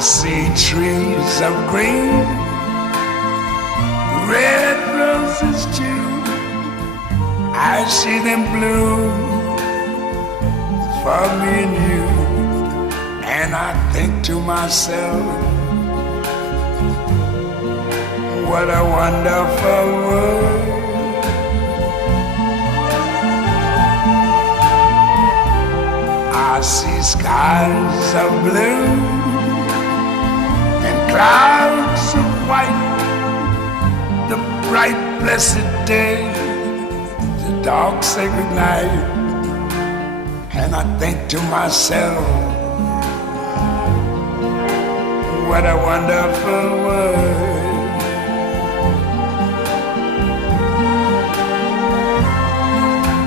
see trees of green, red roses too. I see them bloom for me and you. And I think to myself, what a wonderful world. I see skies of blue and clouds of white, the bright blessed day, the dark sacred night. And I think to myself, what a wonderful world.